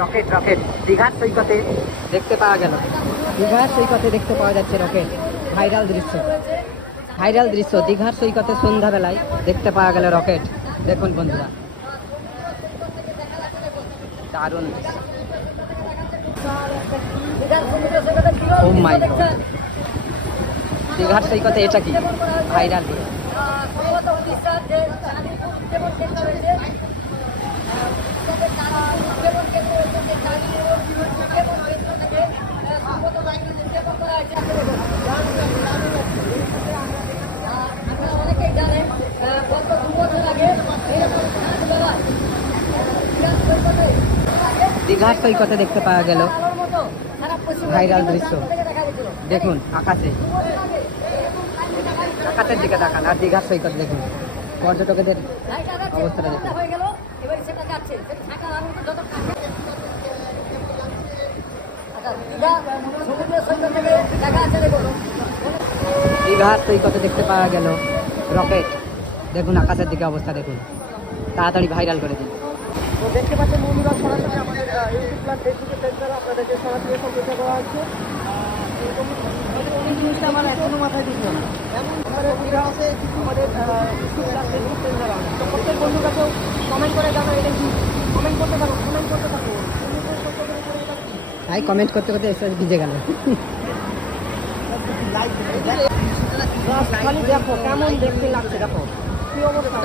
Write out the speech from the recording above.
Rocket rocket দীঘার সৈকতে দেখতে পাওয়া গেল। দীঘার সৈকতে দেখতে পাওয়া যাচ্ছে রকেট ভাইরাল দৃশ্য। ভাইরাল দৃশ্য। দীঘার সৈকতে সন্ধ্যাবেলায় দেখতে পাওয়া গেল রকেট দেখুন বন্ধুরা। দারুণ মাই দীঘার সৈকতে এটা কি? ভাইরাল দীঘার সৈকতে দেখতে পাওয়া গেল। ভাইরাল দৃশ্য। দেখুন, আকাশে। আকাশের দিকে তাকান, আর দীঘার সৈকত দেখুন। পর্যটকদের অবস্থাটা দেখুন। দেখুন। দীঘার সৈকতে দেখতে পাওয়া গেল রকেট। দেখুন, আকাশের দিকে অবস্থা দেখুন। তাড়াতাড়ি ভাইরাল করে দিন। তো দেখতে পাচ্ছেন বন্ধুরা সরাসরি আমাদের ইউটিউব প্লাস ফেসবুকের পেজ দ্বারা আপনাদেরকে সরাসরি সম্প্রচার করা হচ্ছে জিনিসটা আমার মাথায় ঢুকলো না এমন আমাদের দীঘা আছে কিছু আমাদের ইউটিউব প্লাস ফেসবুক পেজ দ্বারা তো প্রত্যেক বন্ধুর কাছেও কমেন্ট করে জানো এটা কি কমেন্ট করতে কমেন্ট করতে? তাই কমেন্ট করতে করতে এসে ভিজে গেল দেখো কেমন দেখতে লাগছে দেখো কি অবস্থা